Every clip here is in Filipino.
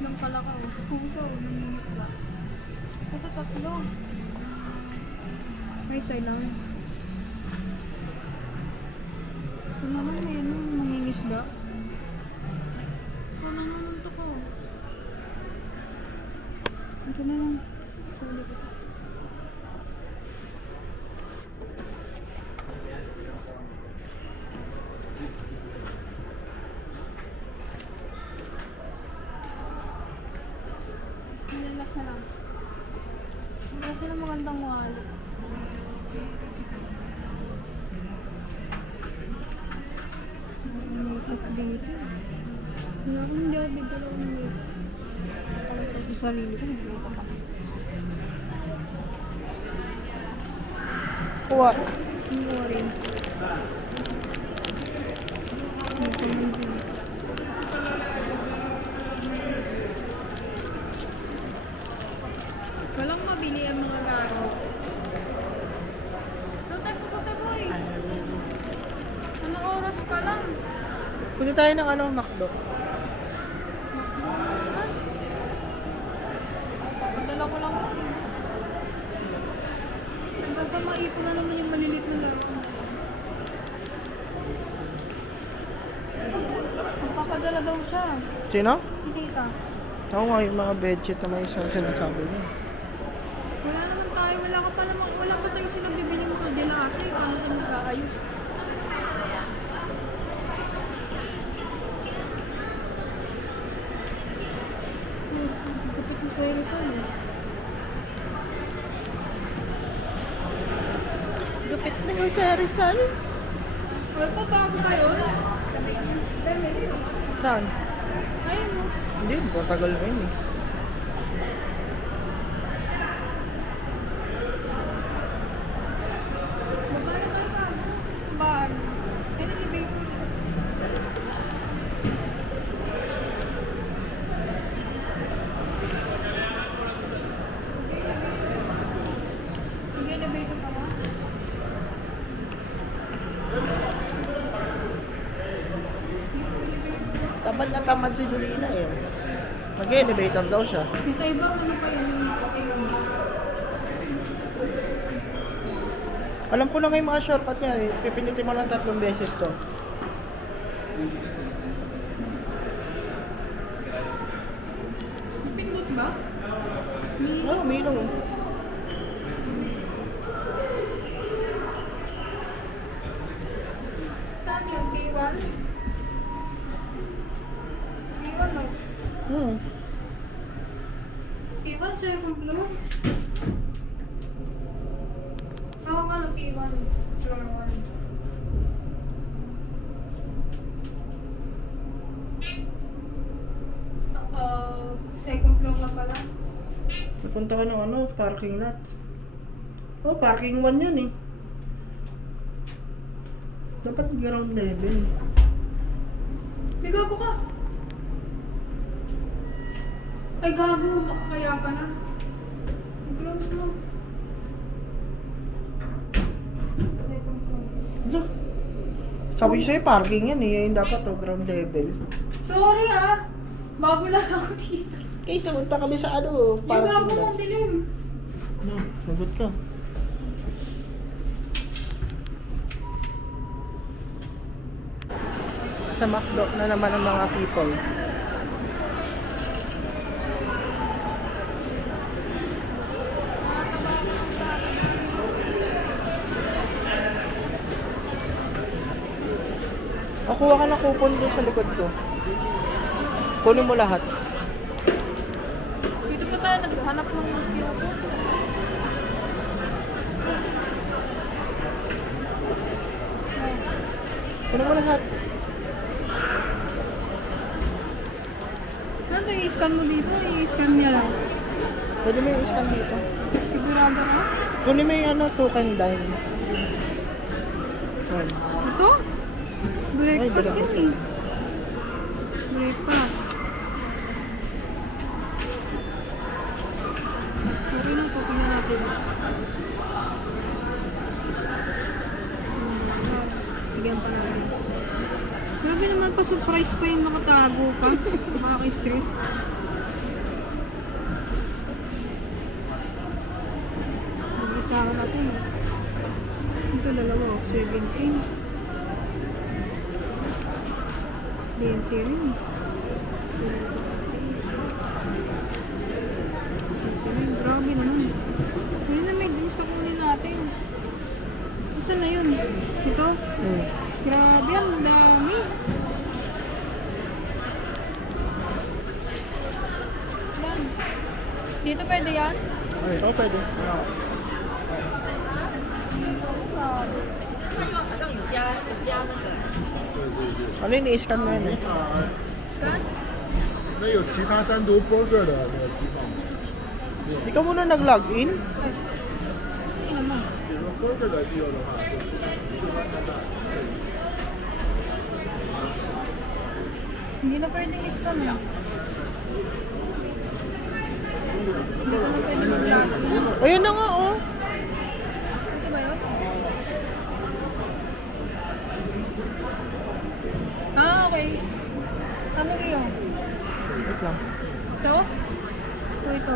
ng palaka. Puso, nangingisda. Ito tatlo. May isa lang. Ito naman may ano, nangingisda. Ito naman ito ko. Ito na lang. Sulit ito. Nilalas na lang. Wala sila magandang wallet. Makeup dito. Wala akong jobi, dalawang makeup. Talaga sa sarili ko, nag-makeup ako. What? Yung orange. Ito yung blue. Walang mabili ang mga gago. Doon tayo pupunta, boy. Ano oras pa lang? Punta tayo ng ano, McDo. Makdo na naman. Padala ko lang ako. Hanggang sa maipon na naman yung malilit na laro. Magpapadala daw siya. Sino? Si tita. Oo nga, yung mga bedsheet na may isang sinasabi niya. Wala naman tayo. Wala pa tayo silang bibili mga dilate. Paano tayo mag-aayos? Kapit mo sa Rizal eh. Gupit na yung sa Rizal. Wala pa bago tayo. Saan? Ayun mo. Hindi, matagal na yun eh. Magkano tayo bago? Bago. Ayun yung ibig ko. Hindi elevator pa ba? Tamad na tamad si Julina eh. Mag-elevator daw siya. Yung sa ibang ano pa yan, yung makeup kayo. Alam ko na nga yung mga shortcut niya eh. Pipindutin mo lang 3 beses to. Pindot ba? May... Oo, may ilaw. Saan yun? K1? K1 lang. K1, second floor? Tawag ka ng K1. Floor 1. Second floor na pala. Napunta ka ng ano, parking lot. Oh, parking 1 yan eh. Dapat ground level. May gago ka! Ay gago, makakaya pa na. I-close mo. Second floor. Ito. Sabi ko sa'yo, parking yan eh. Yung dapat oh, ground level. Sorry ah! Bago lang ako dito. Kaysa punta kami sa ano, Yung gago parking lot. mong dilim. No, sagot ka. Sa McDo na naman ang mga people. Kuha ka ng coupon doon sa likod ko. Kunin mo lahat. Dito pa tayo naghanap ng Kyoto. Kunin mo lahat. Ano ito, i-scan mo dito? I-scan niya lang. Pwede mo yung scan dito. Sigurado ka? Kunin mo yung ano, token dine. Yan. Ito? Breakfast Ay, yun eh. Breakfast. Sorry na, tingnan natin. Bigyan pa natin. Grabe naman pa, surprise pa yung nakatago pa. Makaka-stress. Saka natin. Ito dalawa, 17. DNT rin. Grabe naman. Yun na may gusto kunin natin. Saan na yun? Ito? Grabe, ang dami. Yan. Dito pwede yan? Ay, oh, pwede. Ano yun, i-scan mo yun eh. Scan? 那有其他单独 burger 的那个地方吗？ Hindi ka muna nag-login? Ay. Hindi naman. 比如说 burger 的地方的话，就会看到。 Hindi na pwedeng i-scan lang. Hindi ka na pwede mag-login. Ayun na nga, oh. Ito ba yun? Ah, okay. Anong iyo? Wait lang. Ito? O ito?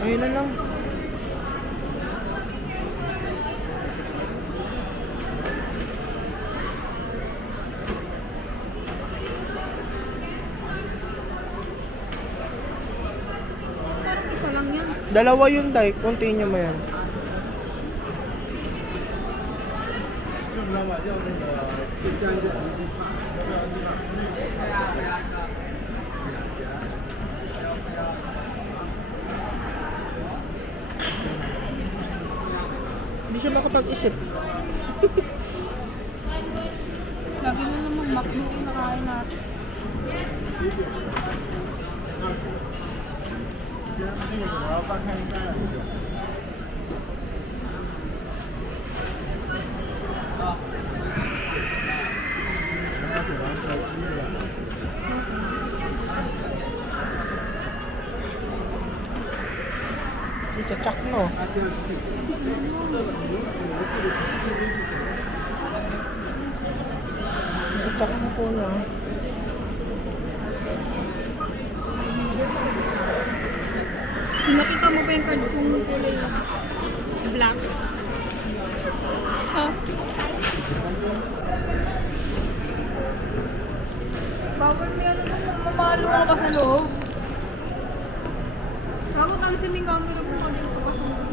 Ayun na lang. Parang isa lang yan. Dalawa yun, Dai. Continue mo yan. 要不然吧，要那个最香一点的地方，要不要地方？ Hindi siya makapag-isip. Lagi na naman makdo yung nakain natin. 先那个什么饭看一下那个。 I-check mo. I-check mo po na. Pinakita mo ba yung card kung kulay black? Ha? Bawal mo yan kung mamalo ka pa sa loob. Bago kami sa ming camera po ka dito pa sa loob.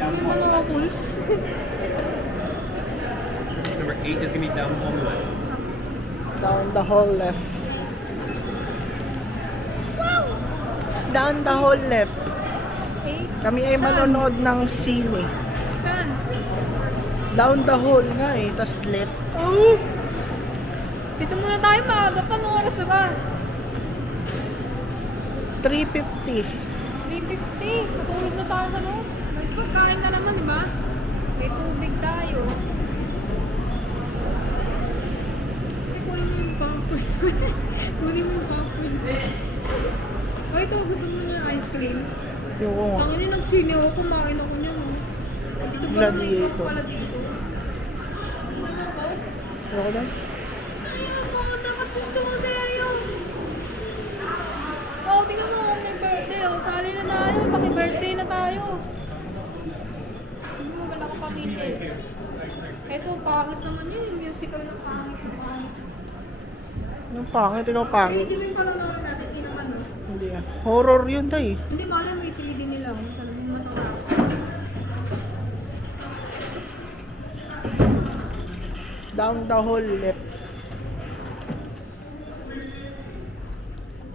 Ano yung mga waffles? Number 8 is going to be down on the left. Down the hall left. Down the hall left. Okay. Kami ay manonood ng sine. Saan? Down the hall nga eh, tas left. Dito muna tayo, maaga pa. Anong oras na ba? 3:50. 3:50. Matulog na tayo sa loob. May pagkain ka naman, di ba? May tubig tayo. Kunin mo yung baboy. Kunin mo yung baboy. O ito, gusto mo na ice cream? Yung nga. Ang ina, nagsini ako, kumain ako niyan. Oh. Ito pala may Gladiator. iba pala dito. Ano ko lang? Ayun, mga dapat gusto mo sa'yo. Oh, tingnan mo, may birthday. Oh. Sali na tayo, paki-birthday na tayo. Hindi mo, wala ko pakita eh. Eto, pangit naman yun. Yung musical na pangit. Yung pangit, ikaw pangit. 3D rin pala naman natin, di naman no? Hindi ah. Horror yun, Tay. Hindi ko alam, may 3D nila. Talagang matawa. Down the hall left.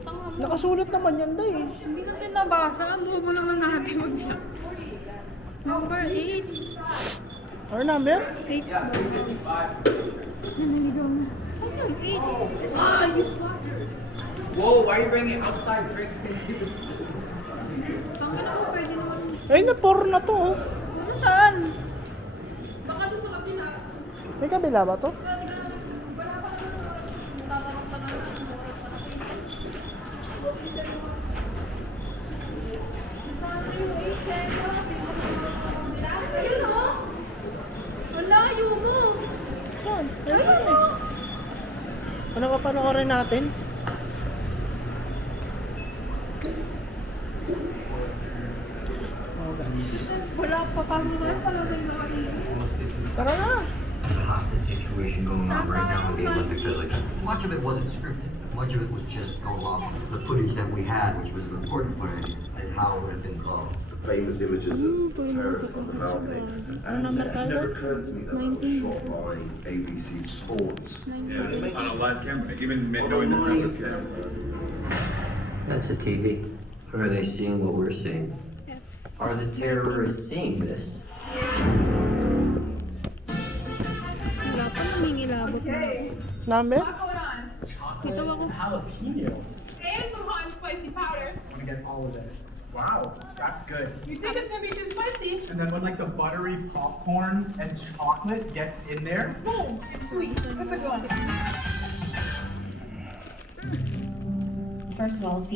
Tanga mo. Nakasulat naman yan, Tay. Hindi natin nabasa. Ang bobo naman natin mag-shop. Number 8. Ano number? 8. Naniligaw na. Ano 8? Ah, you fucker. Whoa, why are you bringing outside drinks? Tanga na mo, pwede naman. Ay, na-4 na to. Oh. Ano saan? Baka doon sa kabila. May kabila ba to? Wala pa naman. Tatanong-tanong na. Sana yung 8 seconds. Ayun o. Ang layo mo. Saan? Ayun o. Ano ka panoorin natin? Wala, papasok tayo, palabay na kanina. Tara na! hostage situation going on right now in the Olympic Village. Much of it wasn't scripted. Much of it was just going off the footage that we had, which was important footage, and how it would have been closed. Famous images of terrorists on the balcony. And it never occurred to me that it was shot by ABC Sports. Yeah, on a live camera, even knowing the crowd was here. That's the TV. Are they seeing what we're seeing? Are the terrorists seeing this? Wala pa, namingilabot na. Number? Dito ako. Jalapenos. And some hot and spicy powders. I'm gonna get all of it. Wow, that's good. You think it's gonna be too spicy? And then when like the buttery popcorn and chocolate gets in there, Boom! It's sweet. That's a good one. First of all, see